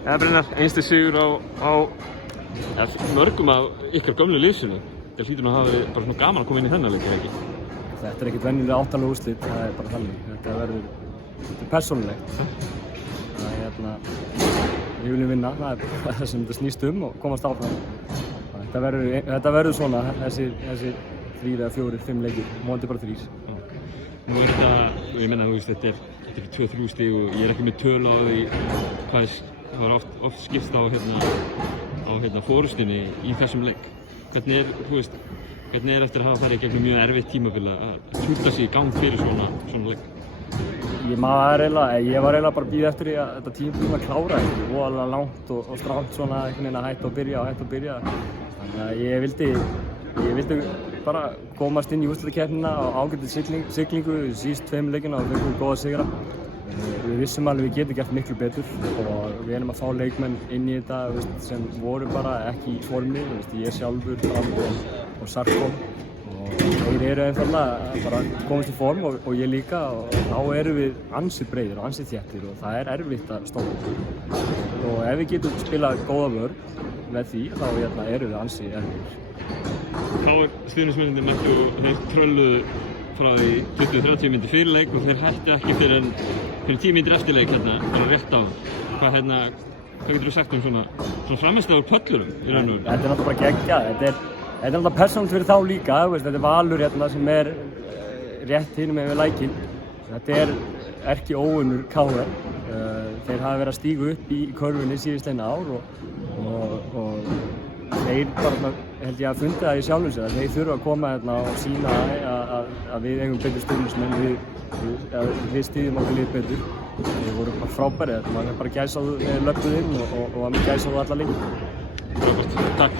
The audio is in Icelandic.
Ja, Brynjar, einstu sigur á mörgum af ykkar gömlu liðsinu. Það hlýtur nú að hafa verið bara svona gaman að koma inn í þennan leik, eða ekki? Þetta ekkert venjulega 8 úrslit, það bara þannig. Þetta persónulegt. Við viljum vinna, það það sem þetta snýst og komast áfram. Þetta verður svona, þessi 3 eða 4, 5 leikir, vonandi bara 3. Nú þetta, ég menna, þetta er ekki 2-3 stig og ég ekki með tölu á því hvað það var oft skipst á fórustunni í þessum leik. Hvernig er eftir að hafa farið gegnum mjög erfitt tímabil að tjúta sig í gang fyrir svona leik? Ég var eiginlega bara að bíða eftir því að þetta tímabil að klára ekki, voðalega langt og strangt svona einhvern veginn að hætta og byrja. Þannig að ég vildi bara komast inn í úrslitakeppnina á ágætis siglingu síðust 2 leikina og fengum góða sigra. Við vissum alveg við getum gert miklu betur og við erum að fá leikmenn inn í þetta sem voru bara ekki í formi, ég sjálfur, Brand og Sarkon. Þeir eru einfallega bara komast í form og ég líka og þá erum við ansi breiðir og ansi þéttir og það er erfitt að stoppa. Og ef við getum spilað góða vörn með því þá erum við ansi erfiðir. Þá stuðningsmennirnir mættu og þeir trölluðu frá því 20-30 mínútur fyrir leik og þeir hættu ekki fyrir 10 mínútur eftir leik bara rétt á. Hvað getur þú sagt svona frammistaður pöllurum í raun og veru? Þetta er náttúrulega bara geggjað. Þetta er náttúrulega persónulegt fyrir þá líka, þetta er Valur sem er rétt hinum með lækinn. Þetta er erki óunnur KR. Þeir hafa verið að stíga upp í körfunni síðastliðin ár og þeir bara held ég að fundi það í sjálfum sér að þeir þurfa að koma og sýna að við eigum betur stuðningsmenn, við styðjum okkur lið betur. Við vorum bara frábæri, maður bara gæsa á þau löpuð inn og maður gæsa á þau alla leiki. Takk.